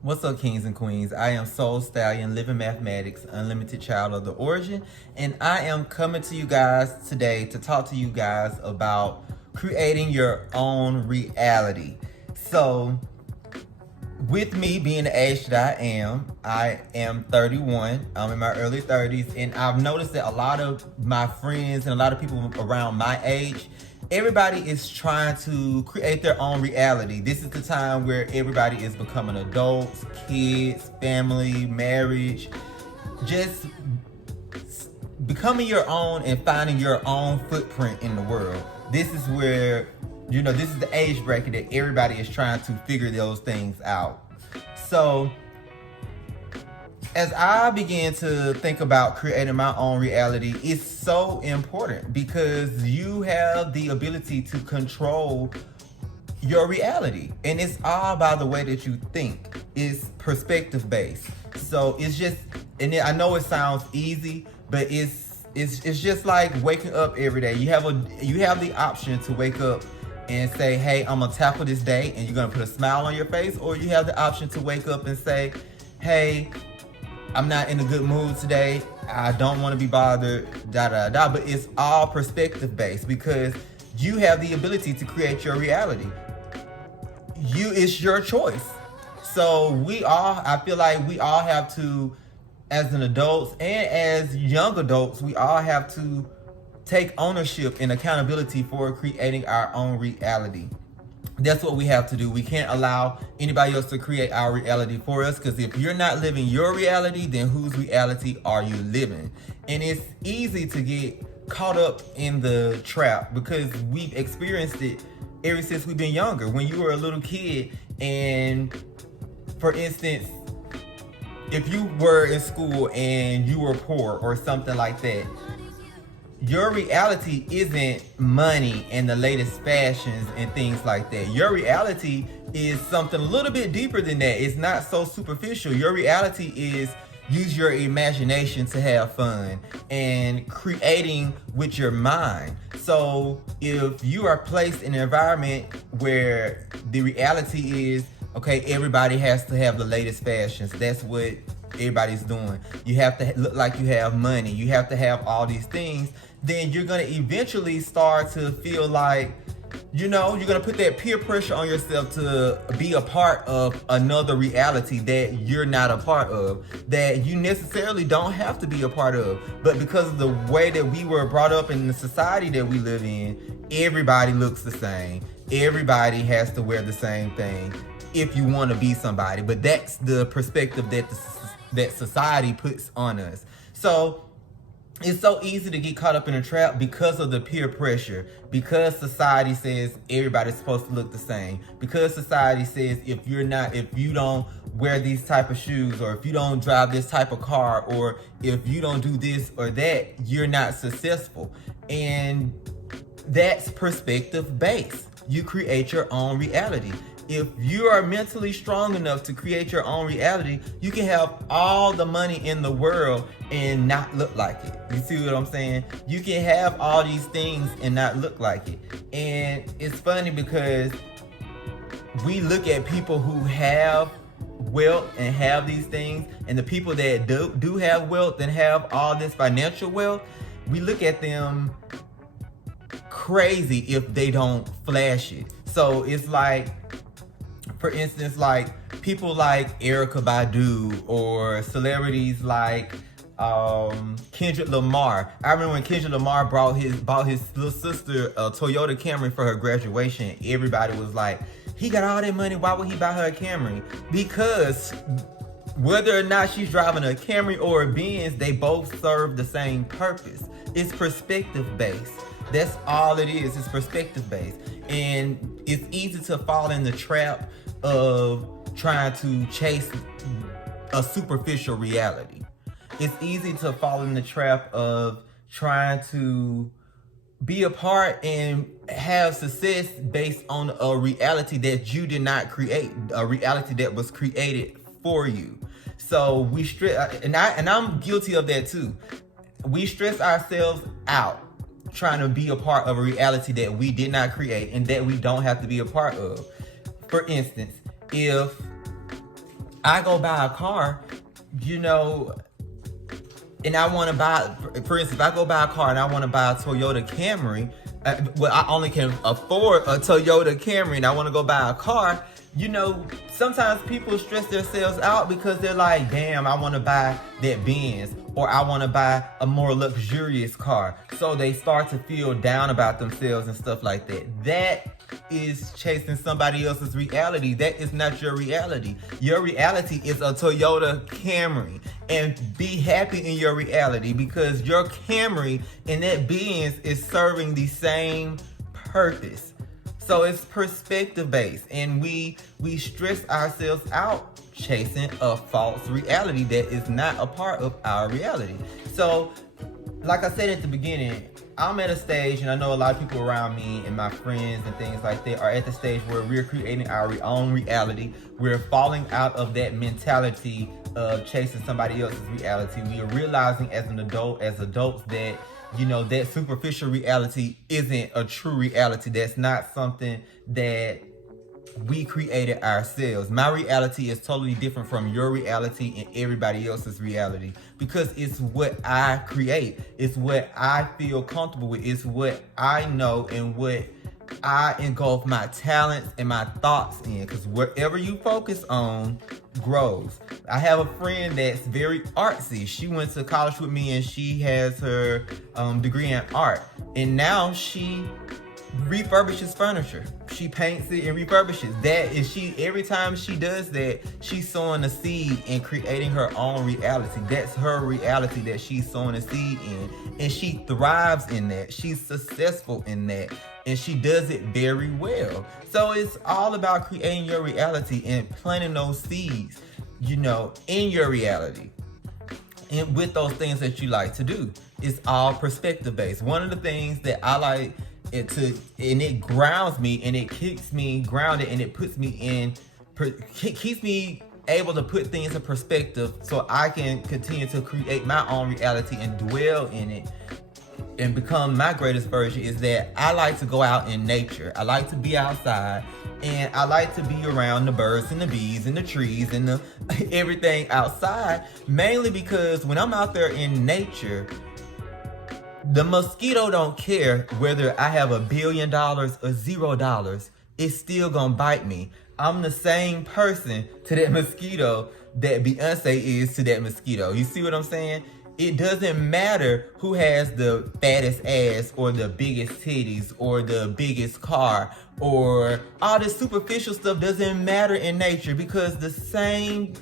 What's up, kings and queens? I am Soul Stallion, living mathematics, unlimited child of the origin, and I am coming to you guys today to talk to you guys about creating your own reality. So, with me being the age that I am 31. I'm in my early 30s, and I've noticed that a lot of my friends and a lot of people around my age, everybody is trying to create their own reality. This is the time where everybody is becoming adults, kids, family, marriage, just becoming your own and finding your own footprint in the world. This is where, this is the age bracket that everybody is trying to figure those things out. So, as I began to think about creating my own reality, it's so important because you have the ability to control your reality, and it's all by the way that you think. It's perspective based. So it's just, and I know it sounds easy, but it's just like waking up every day. You have the option to wake up and say, hey, I'm gonna tackle this day, and you're gonna put a smile on your face, or you have the option to wake up and say, hey, I'm not in a good mood today, I don't want to be bothered, da da da. But it's all perspective based because you have the ability to create your reality. It's your choice. So I feel like we all have to, as an adults and as young adults, we all have to take ownership and accountability for creating our own reality. That's what we have to do. We can't allow anybody else to create our reality for us, because if you're not living your reality, then whose reality are you living? And it's easy to get caught up in the trap because we've experienced it ever since we've been younger. When you were a little kid, and for instance, if you were in school and you were poor or something like that, your reality isn't money and the latest fashions and things like that. Your reality is something a little bit deeper than that. It's not so superficial. Your reality is use your imagination to have fun and creating with your mind. So if you are placed in an environment where the reality is, okay, everybody has to have the latest fashions. That's what everybody's doing. You have to look like you have money. You have to have all these things. Then you're going to eventually start to feel like, you're going to put that peer pressure on yourself to be a part of another reality that you're not a part of, that you necessarily don't have to be a part of. But because of the way that we were brought up in the society that we live in, everybody looks the same. Everybody has to wear the same thing if you want to be somebody. But that's the perspective that society puts on us. So it's so easy to get caught up in a trap because of the peer pressure, because society says everybody's supposed to look the same, because society says if you don't wear these type of shoes, or if you don't drive this type of car, or if you don't do this or that, you're not successful. And that's perspective based. You create your own reality. If you are mentally strong enough to create your own reality, you can have all the money in the world and not look like it. You see what I'm saying? You can have all these things and not look like it. And it's funny because we look at people who have wealth and have these things, and the people that do have wealth and have all this financial wealth, we look at them crazy if they don't flash it. So it's like, for instance, like people like Erykah Badu, or celebrities like Kendrick Lamar. I remember when Kendrick Lamar bought his little sister a Toyota Camry for her graduation. Everybody was like, he got all that money, why would he buy her a Camry? Because whether or not she's driving a Camry or a Benz, they both serve the same purpose. It's perspective based. That's all it is. It's perspective based. And it's easy to fall in the trap of trying to chase a superficial reality. It's easy to fall in the trap of trying to be a part and have success based on a reality that you did not create, a reality that was created for you. So we stress, and I'm guilty of that too. We stress ourselves out trying to be a part of a reality that we did not create and that we don't have to be a part of. For instance, if I go buy a car, you know, and I want to buy, for instance, if I go buy a car and I want to buy a Toyota Camry, well, I only can afford a Toyota Camry and I want to go buy a car, you know, sometimes people stress themselves out because they're like, damn, I want to buy that Benz, or I want to buy a more luxurious car. So they start to feel down about themselves and stuff like that. That is chasing somebody else's reality. That is not your reality. Your reality is a Toyota Camry. And be happy in your reality, because your Camry and that Benz is serving the same purpose. So it's perspective based, and we stress ourselves out chasing a false reality that is not a part of our reality. So like I said at the beginning, I'm at a stage, and I know a lot of people around me and my friends and things like that are at the stage where we're creating our own reality. We're falling out of that mentality of chasing somebody else's reality. We are realizing as adults that, you know, that superficial reality isn't a true reality. That's not something that we created ourselves. My reality is totally different from your reality and everybody else's reality, because it's what I create. It's what I feel comfortable with. It's what I know and what I engulf my talents and my thoughts in, because wherever you focus on grows. I have a friend that's very artsy. She went to college with me and she has her degree in art, and now she refurbishes furniture. She paints it and refurbishes. That is, she, every time she does that, she's sowing a seed and creating her own reality. That's her reality that she's sowing a seed in, and she thrives in that. She's successful in that, and she does it very well. So it's all about creating your reality and planting those seeds, you know, in your reality, and with those things that you like to do. It's all perspective based. One of the things that I like and it grounds me and it keeps me grounded and it puts me in, keeps me able to put things in perspective so I can continue to create my own reality and dwell in it and become my greatest version, is that I like to go out in nature. I like to be outside, and I like to be around the birds and the bees and the trees and the everything outside, mainly because when I'm out there in nature, the mosquito don't care whether I have $1 billion or $0. It's still gonna bite me. I'm the same person to that mosquito that Beyonce is to that mosquito. You see what I'm saying? It doesn't matter who has the fattest ass or the biggest titties or the biggest car, or all this superficial stuff doesn't matter in nature, because the same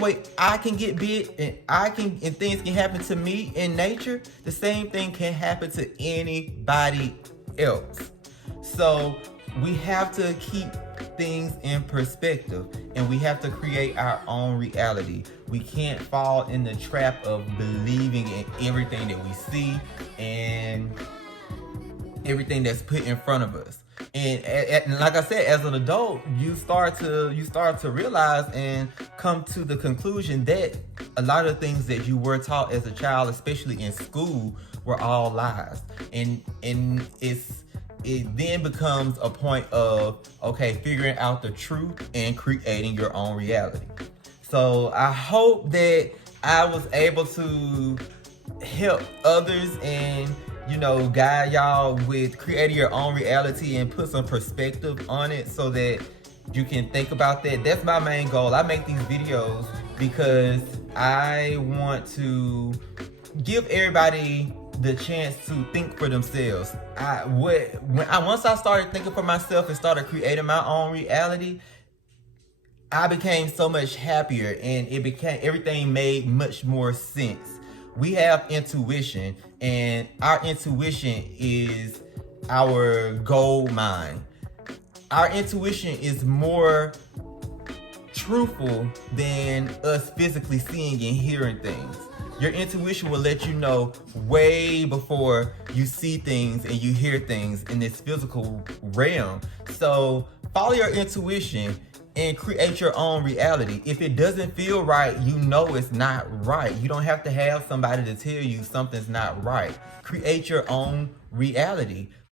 way I can get bit and things can happen to me in nature, the same thing can happen to anybody else. So we have to keep things in perspective, and we have to create our own reality. We can't fall in the trap of believing in everything that we see and everything that's put in front of us. And like I said, as an adult, you start to realize and come to the conclusion that a lot of things that you were taught as a child, especially in school, were all lies. And it then becomes a point of, okay, figuring out the truth and creating your own reality. So I hope that I was able to help others and, you know, guide y'all with creating your own reality and put some perspective on it so that you can think about that. That's my main goal. I make these videos because I want to give everybody the chance to think for themselves. Once I started thinking for myself and started creating my own reality, I became so much happier, and everything made much more sense. We have intuition, and our intuition is our gold mine. Our intuition is more truthful than us physically seeing and hearing things. Your intuition will let you know way before you see things and you hear things in this physical realm. So follow your intuition and create your own reality. If it doesn't feel right, you know it's not right. You don't have to have somebody to tell you something's not right. Create your own reality.